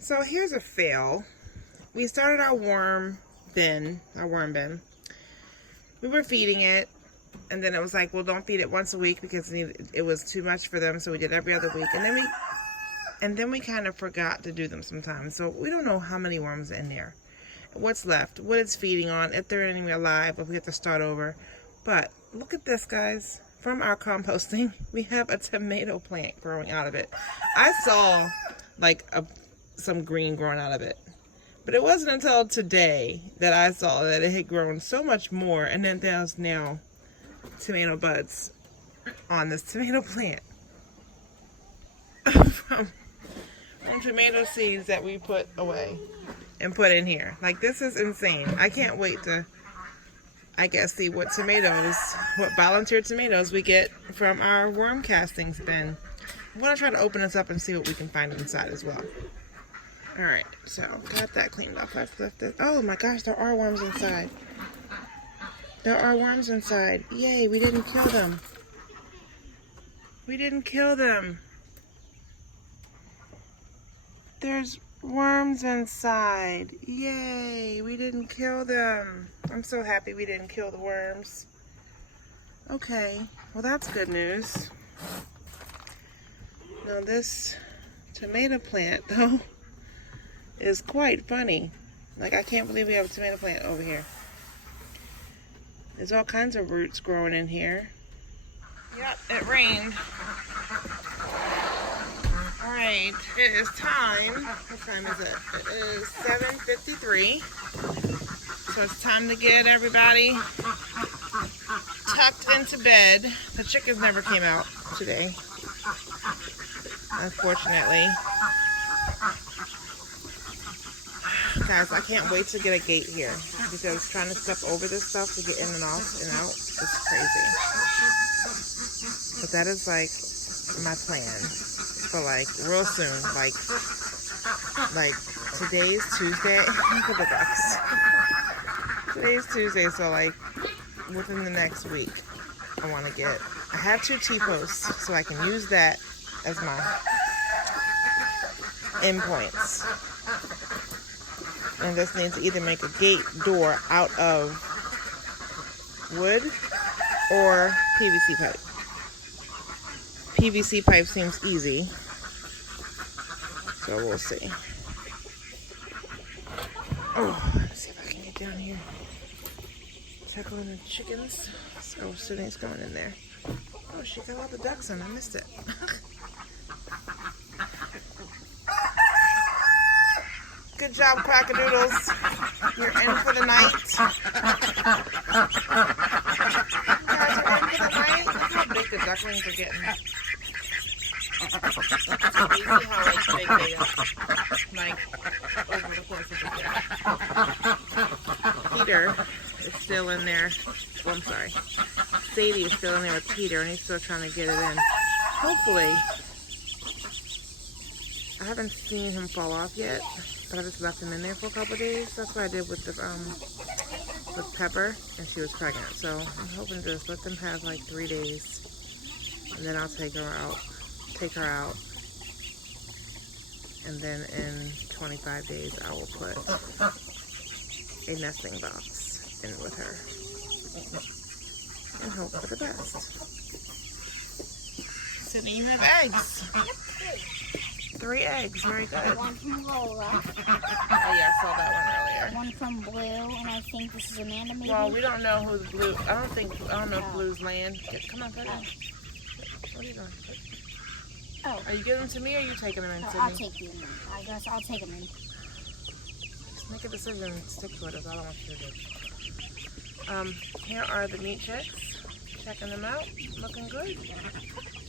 So here's a fail. We started our worm bin. We were feeding it, and then it was like, well, don't feed it once a week because it was too much for them, so we did every other week. And then we kind of forgot to do them sometimes. So we don't know how many worms are in there, what's left, what it's feeding on, if they're anywhere alive, if we have to start over. But look at this, guys. From our composting, we have a tomato plant growing out of it. I saw like some green growing out of it, but it wasn't until today that I saw that it had grown so much more, and then there's now tomato buds on this tomato plant from tomato seeds that we put away and put in here. Like, this is insane. I can't wait to, I guess, see what volunteer tomatoes we get from our worm castings bin. I'm going to try to open this up and see what we can find inside as well. Alright, so got that cleaned up. Let's lift it. Oh my gosh, there are worms inside. There are worms inside. Yay, we didn't kill them. We didn't kill them. There's worms inside. Yay, we didn't kill them. I'm so happy we didn't kill the worms. Okay, well that's good news. Now this tomato plant, though, is quite funny. Like, I can't believe we have a tomato plant over here. There's all kinds of roots growing in here. Yep, it rained. Alright, it is time. What time is it? It is 7:53. So it's time to get everybody tucked into bed. The chickens never came out today, unfortunately. Guys, I can't wait to get a gate here, because trying to step over this stuff to get in and off and out is crazy. But that is like my plan for like real soon. Like today's Tuesday. Look at the ducks. Today's Tuesday, so like within the next week, I have 2 T-posts, so I can use that as my endpoints. And this needs to either make a gate door out of wood or PVC pipe. PVC pipe seems easy, so we'll see. Oh, let's see if I can get down here. Check on the chickens. So Sydney's going in there. Oh, she got all the ducks in. I missed it. Good job, Crackadoodles. You're in for the night. Guys, you're in for the night. Look how big the ducklings are getting. It's crazy how big they are. Like, over the course of the day. Peter is still in there. Oh, I'm sorry. Sadie is still in there with Peter, and he's still trying to get it in. Hopefully, I haven't seen him fall off yet, but I just left him in there for a couple of days. That's what I did with with Pepper, and she was pregnant. So I'm hoping to just let them have like 3 days, and then I'll take her out, and then in 25 days I will put a nesting box in with her, and hope for the best. Sydney, you have eggs. 3 eggs, very good. One from Lola. Oh yeah, I saw that one earlier. One from Blue, and I think this is Amanda, maybe. Well, we don't know who's Blue. I don't know if Blue's laying. Come on, What are you doing? Oh. Are you giving them to me, or are you taking them in, Sydney? I'll take you in. I guess I'll take them in. Just make a decision and stick to it. That's all I want you to do. Here are the meat chicks. Checking them out. Looking good.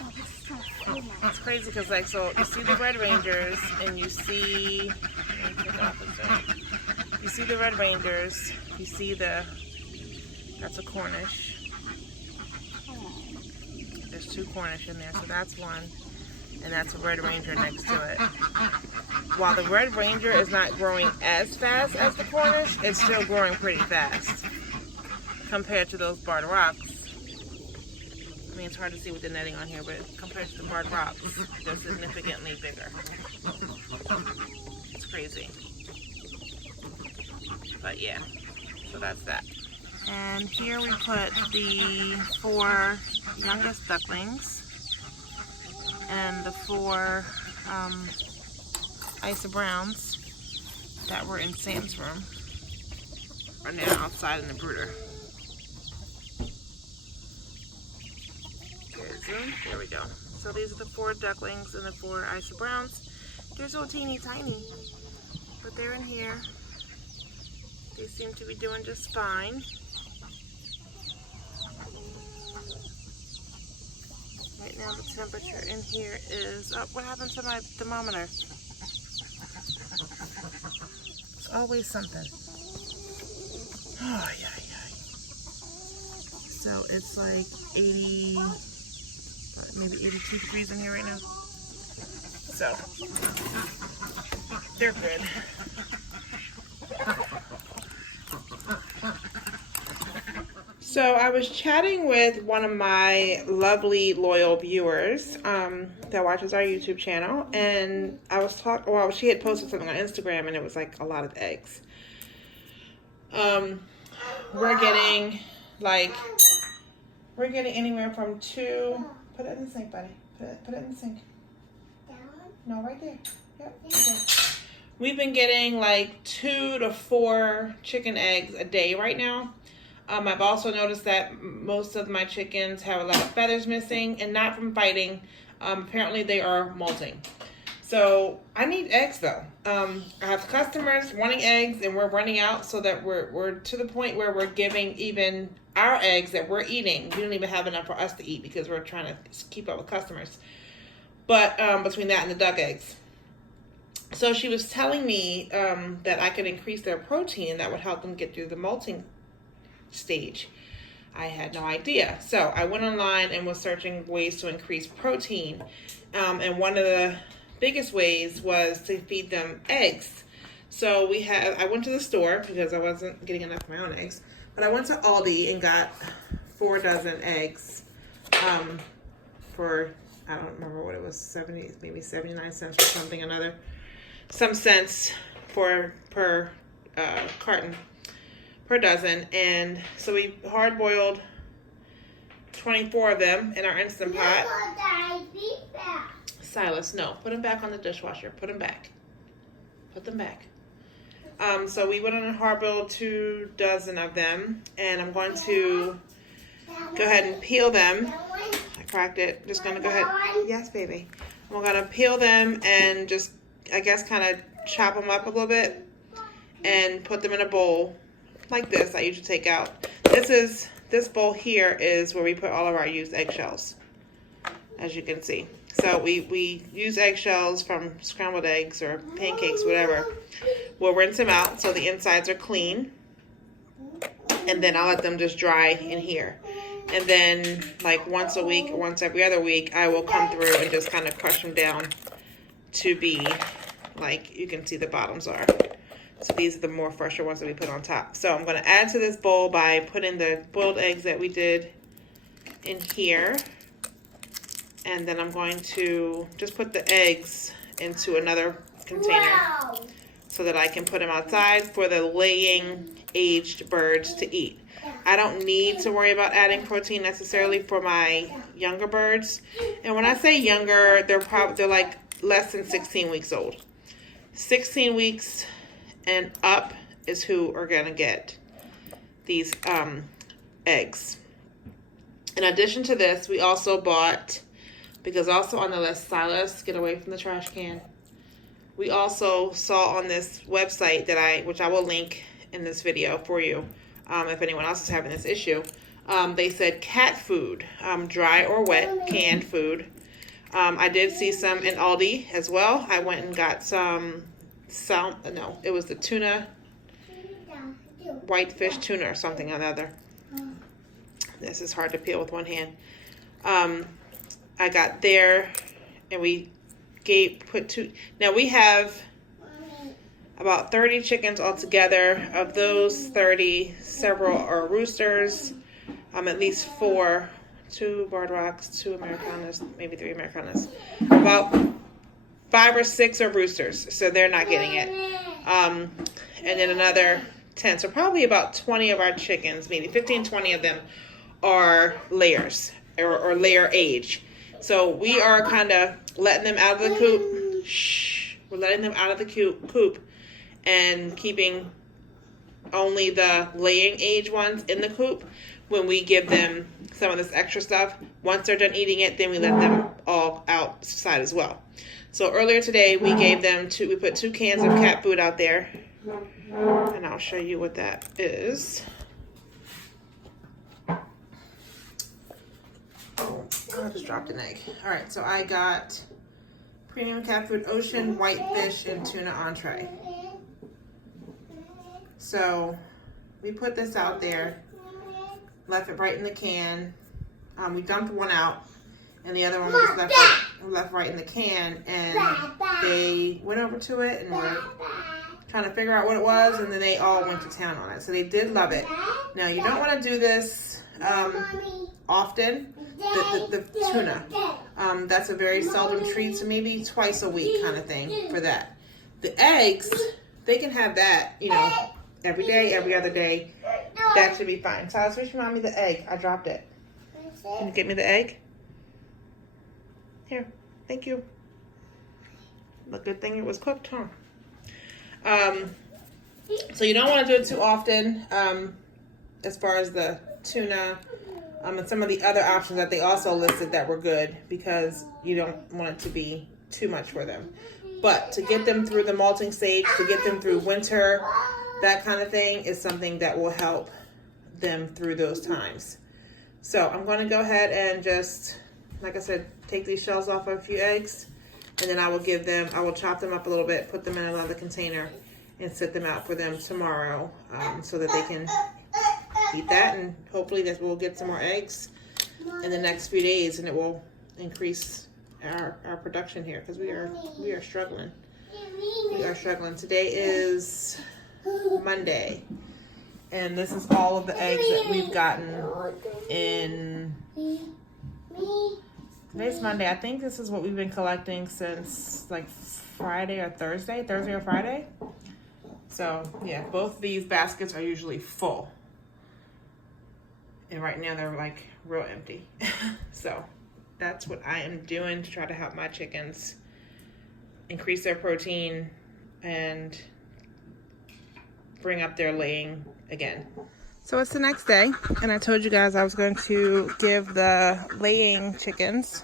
Oh, this is kind of cool now. It's crazy because, like, so you see the Red Rangers, and you see... You see the Red Rangers. You see that's a Cornish. There's 2 Cornish in there, so that's one. And that's a Red Ranger next to it. While the Red Ranger is not growing as fast as the Cornish, it's still growing pretty fast compared to those barred rocks. I mean, it's hard to see with the netting on here, but compared to the barred rocks, they're significantly bigger. crazy. But yeah, so that's that. And here we put the 4 youngest ducklings and the 4 Isa Browns that were in Sam's room are now outside in the brooder. Okay, zoom. There we go. So these are the 4 ducklings and the 4 Isa Browns. They're so teeny tiny, but they're in here. They seem to be doing just fine. Right now the temperature in here is up. What happened to my thermometer? It's always something. Oh, yeah, yeah. So it's like 80, maybe 82 degrees in here right now. So they're good. So I was chatting with one of my lovely loyal viewers that watches our YouTube channel, and I was talking. Well, she had posted something on Instagram, and it was like a lot of eggs. We're getting anywhere from 2. Put it in the sink, buddy. Put it in the sink. No, right there. Yep. Right there. We've been getting like 2 to 4 chicken eggs a day right now. I've also noticed that most of my chickens have a lot of feathers missing, and not from fighting. Apparently they are molting. So I need eggs though. I have customers wanting eggs, and we're running out, so that we're to the point where we're giving even our eggs that we're eating. We don't even have enough for us to eat because we're trying to keep up with customers. But between that and the duck eggs. So she was telling me that I could increase their protein, and that would help them get through the molting stage. I had no idea. So I went online and was searching ways to increase protein. And one of the biggest ways was to feed them eggs. So I went to the store because I wasn't getting enough of my own eggs. But I went to Aldi and got 4 dozen eggs for, I don't remember what it was, 70, maybe 79 cents or something, some cents per carton. Per dozen. And so we hard boiled 24 of them in our Instant Pot. Silas, no, put them back on the dishwasher. Put them back. Put them back. So we went on a hard boiled 2 dozen of them, and I'm going to go ahead and peel them. I cracked it. Just going to go ahead. Yes, baby. I'm going to peel them and just, I guess, kind of chop them up a little bit and put them in a bowl. Like this, I usually take out. This bowl here is where we put all of our used eggshells, as you can see. So we use eggshells from scrambled eggs or pancakes, whatever. We'll rinse them out so the insides are clean, and then I'll let them just dry in here. And then like once a week or once every other week, I will come through and just kind of crush them down to be like you can see the bottoms are. So these are the more fresher ones that we put on top. So I'm going to add to this bowl by putting the boiled eggs that we did in here. And then I'm going to just put the eggs into another container so that I can put them outside for the laying aged birds to eat. I don't need to worry about adding protein necessarily for my younger birds. And when I say younger, they're like less than 16 weeks old. 16 weeks and up is who are going to get these eggs. In addition to this, we also bought, because also on the list, Silas, get away from the trash can. We also saw on this website which I will link in this video for you, if anyone else is having this issue. They said cat food, dry or wet canned food. I did see some in Aldi as well. I went and got it was the tuna, whitefish tuna or something or another. This is hard to peel with one hand. I got there, and we put 2. Now we have about 30 chickens altogether. Of those 30, several are roosters. At least 4, 2 barred rocks, 2 Americanas, maybe 3 Americanas. About 5 or 6 are roosters, so they're not getting it. And then another 10, so probably about 20 of our chickens, maybe 15, 20 of them are layers or layer age. So we are kind of letting them out of the coop. Shh. We're letting them out of the coop and keeping only the laying age ones in the coop. When we give them some of this extra stuff, once they're done eating it, then we let them all outside as well. So earlier today, we gave them we put 2 cans of cat food out there. And I'll show you what that is. Oh, I just dropped an egg. All right, so I got premium cat food, ocean, whitefish, and tuna entree. So we put this out there, left it right in the can. We dumped one out, and the other one was left right in the can, and they went over to it and were trying to figure out what it was, and then they all went to town on it. So they did love it. Now, you don't want to do this often, the tuna. That's a very seldom treat, so maybe twice a week kind of thing for that. The eggs, they can have that, you know, every day, every other day. That should be fine. Silas, reach mommy the egg. I dropped it. Can you get me the egg? Here. Thank you. A good thing it was cooked, huh? So you don't want to do it too often, as far as the tuna, and some of the other options that they also listed that were good, because you don't want it to be too much for them. But to get them through the molting stage, to get them through winter, that kind of thing is something that will help them through those times. So I'm going to go ahead and just, like I said, take these shells off of a few eggs, and then I will chop them up a little bit, put them in another container, and set them out for them tomorrow, so that they can eat that, and hopefully that we'll get some more eggs in the next few days, and it will increase our production here, because we are struggling. We are struggling. Today is Monday, and this is all of the eggs that we've gotten in. Today's Monday. I think this is what we've been collecting since like Friday or Friday. So yeah, both these baskets are usually full, and right now they're like real empty. So that's what I am doing to try to help my chickens increase their protein and bring up their laying again. So it's the next day, and I told you guys I was going to give the laying chickens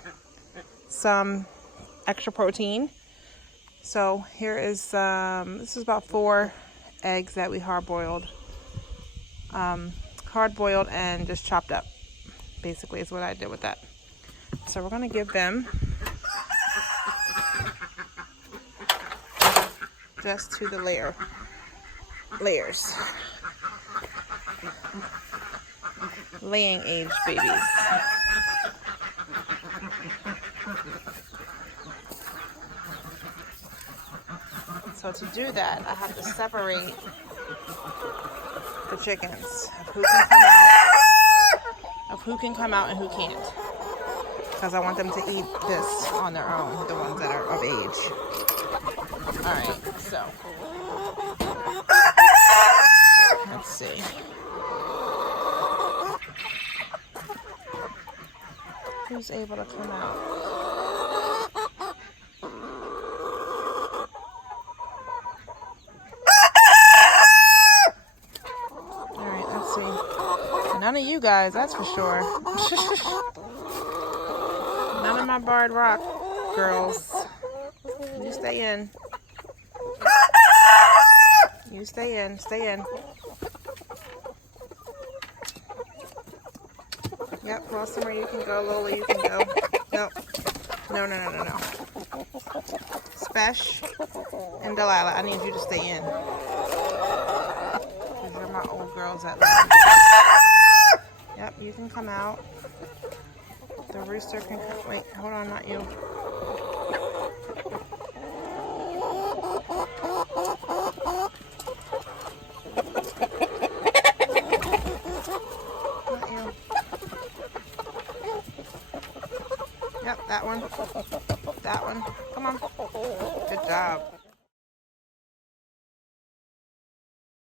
some extra protein. So here is, this is about 4 eggs that we hard-boiled. Hard-boiled and just chopped up, basically, is what I did with that. So we're going to give them just to the layers. Laying age babies. So to do that, I have to separate the chickens of who can come out and who can't, because I want them to eat this on their own, the ones that are of age. All right, so let's see. Who's able to come out? Alright, let's see. None of you guys, that's for sure. None of my barred rock girls. You stay in. You stay in. Stay in. Yep, Rosamary, you can go. Lola, you can go. Nope. No. Spesh and Delilah, I need you to stay in. Because you're my old girls at least. Yep, you can come out. The rooster can come. Wait, hold on, not you.